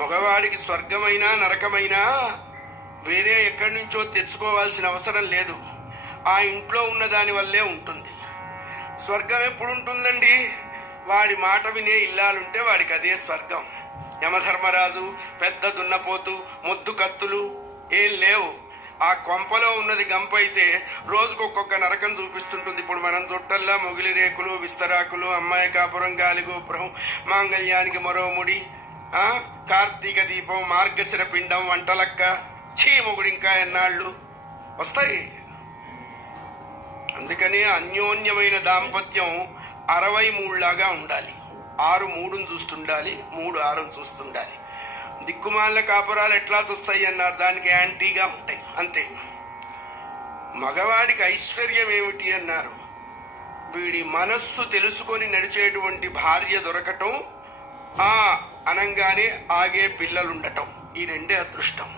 మగవాడికి స్వర్గమైనా నరకమైనా వేరే ఎక్కడి నుంచో తెచ్చుకోవాల్సిన అవసరం లేదు. ఆ ఇంట్లో ఉన్న దాని వల్లే ఉంటుంది. స్వర్గం ఎప్పుడు ఉంటుందండి? వాడి మాట వినే ఇల్లాలుంటే వాడికి అదే స్వర్గం. యమధర్మరాజు, పెద్ద దున్నపోతు, ముద్దు కత్తులు ఏం లేవు. ఆ కొంపలో ఉన్నది గంప అయితే రోజుకొక్కొక్క నరకం చూపిస్తుంటుంది. ఇప్పుడు మనం చుట్టల్లా మొగిలి రేకులు, విస్తరాకులు, అమ్మాయి కాపురం, గాలి గోపురం, మాంగళ్యానికి మరో ముడి, కార్తీక దీపం, మార్గశిర పిండం, వంటలక్క, మొగుడు ఇంకా ఎన్నాళ్ళు వస్తాయి. అందుకనే అన్యోన్యమైన దాంపత్యం 63 లాగా ఉండాలి. 6 3ని చూస్తుండాలి, 3 6ని చూస్తుండాలి. దిక్కుమాల కాపురాలు ఎట్లా చూస్తాయి అన్నారు, దానికి యాంటీగా ఉంటాయి అంతే. మగవాడికి ఐశ్వర్యం ఏమిటి అన్నారు, వీడి మనస్సు తెలుసుకొని నడిచేటువంటి భార్య దొరకటం, అనంగానే ఆగే పిల్లలుండటం, ఈ రెండే అదృష్టం.